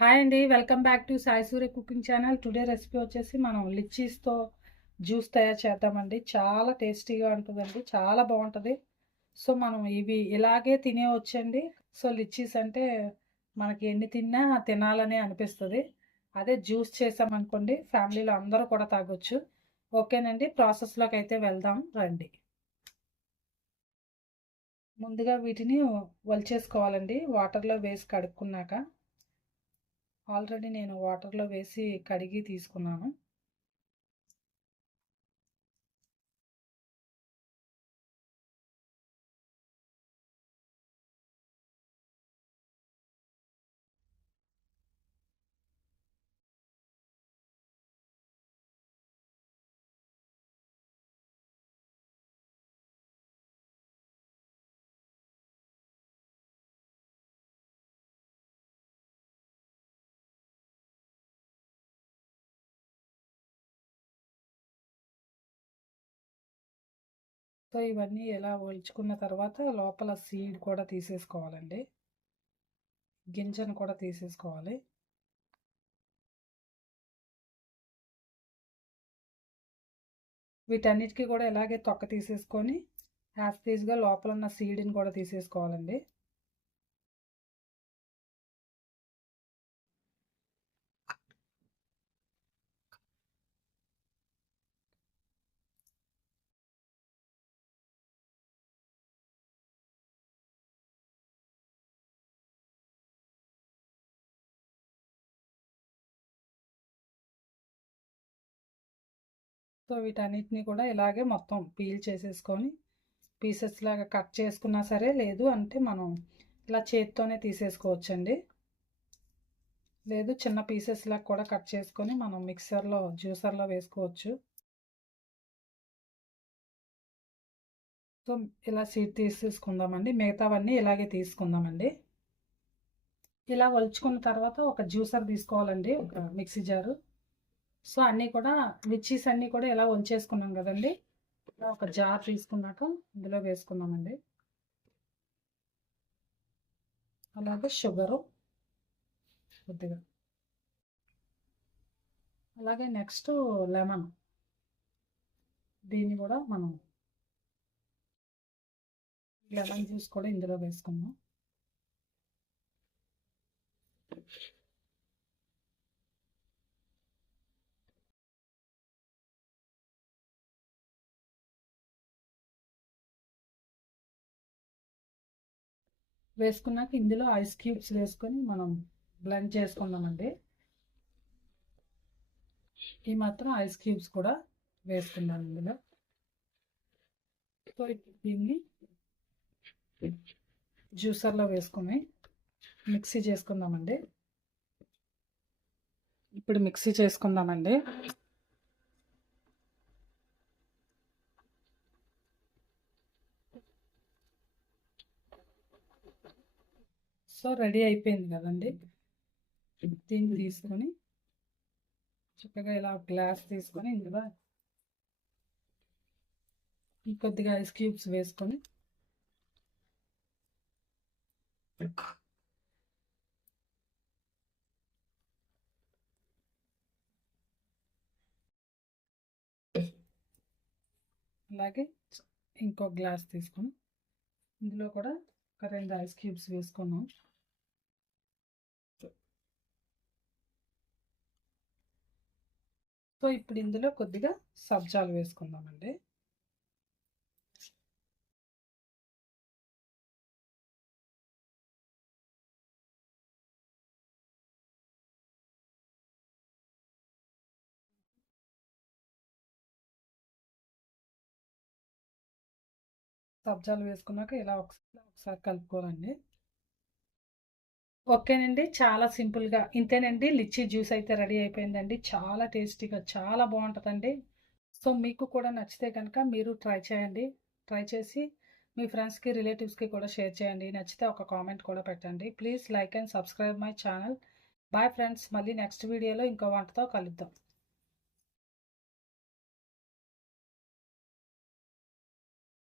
Hi అండి, welcome back to Sai Surya cooking channel. Today recipe వచ్చేసి మనం లిచ్చీస్తో జ్యూస్ తయారు చేద్దామండి. చాలా టేస్టీగా ఉంటుందండి, చాలా బాగుంటుంది. సో మనం ఇవి ఇలాగే తినేవచ్చండి. సో లిచ్చీస్ అంటే మనకి ఎన్ని తిన్నా తినాలనే అనిపిస్తుంది. అదే జ్యూస్ చేసామనుకోండి, ఫ్యామిలీలో అందరూ కూడా తాగొచ్చు. ఓకేనండి, ప్రాసెస్లోకి అయితే వెళ్దాం రండి. ముందుగా వీటిని వలిచేసుకోవాలండి. వాటర్లో వేసి కడుక్కున్నాక ఆల్రెడీ నేను వాటర్లో వేసి కడిగి తీసుకున్నాను. సో ఇవన్నీ ఇలా ఒలుచుకున్న తర్వాత లోపల సీడ్ కూడా తీసేసుకోవాలండి, గింజను కూడా తీసేసుకోవాలి. వీటన్నిటికీ కూడా ఇలాగే తొక్క తీసేసుకొని యాస్టీస్గా లోపల ఉన్న సీడ్ని కూడా తీసేసుకోవాలండి. సో వీటన్నిటిని కూడా ఇలాగే మొత్తం పీల్ చేసేసుకొని పీసెస్ లాగా కట్ చేసుకున్నా సరే, లేదు అంటే మనం ఇలా చేత్తోనే తీసేసుకోవచ్చండి. లేదు చిన్న పీసెస్ లాగా కూడా కట్ చేసుకొని మనం మిక్సర్లో జ్యూసర్లో వేసుకోవచ్చు. సో ఇలా సీడ్ తీసేసుకుందామండి, మిగతావన్నీ ఇలాగే తీసుకుందామండి. ఇలా వలుచుకున్న తర్వాత ఒక జ్యూసర్ తీసుకోవాలండి, ఒక మిక్సీ జారు. సో అన్నీ కూడా మిర్చీస్ అన్నీ కూడా ఇలా వంచేసుకున్నాం కదండి. ఒక జార్ తీసుకున్నాక ఇందులో వేసుకున్నామండి. అలాగే షుగరు కొద్దిగా, అలాగే నెక్స్ట్ లెమన్, దీన్ని కూడా మనం లెమన్ జ్యూస్ కూడా ఇందులో వేసుకున్నాం. వేసుకున్నాక ఇందులో ఐస్ క్యూబ్స్ వేసుకొని మనం బ్లెండ్ చేసుకుందామండి. ఈ మాత్రం ఐస్ క్యూబ్స్ కూడా వేసుకుందాం ఇందులో. సో దీన్ని జ్యూసర్లో వేసుకొని మిక్సీ చేసుకుందామండి. ఇప్పుడు మిక్సీ చేసుకుందామండి. సో రెడీ అయిపోయింది కదండి. దీన్ని తీసుకొని చక్కగా ఇలా గ్లాస్ తీసుకొని ఇందులో కొద్దిగా ఐస్ క్యూబ్స్ వేసుకొని అలాగే ఇంకో గ్లాస్ తీసుకొని ఇందులో కూడా ఒక 2 ఐస్ క్యూబ్స్ వేసుకున్నాం. సో ఇప్పుడు ఇందులో కొద్దిగా సబ్జాలు వేసుకుందామండి. సబ్జాలు వేసుకున్నాక ఇలా ఒకసారి కలుపుకోవాలండి. ఓకేనండి, చాలా సింపుల్గా ఇంతేనండి. లిచ్చీ జ్యూస్ అయితే రెడీ అయిపోయిందండి. చాలా టేస్టీగా చాలా బాగుంటుందండి. సో మీకు కూడా నచ్చితే కనుక మీరు ట్రై చేయండి. ట్రై చేసి మీ ఫ్రెండ్స్కి రిలేటివ్స్కి కూడా షేర్ చేయండి. నచ్చితే ఒక కామెంట్ కూడా పెట్టండి. Please like and subscribe my channel. Bye friends, మళ్ళీ నెక్స్ట్ వీడియోలో ఇంకో వంటతో కలుద్దాం.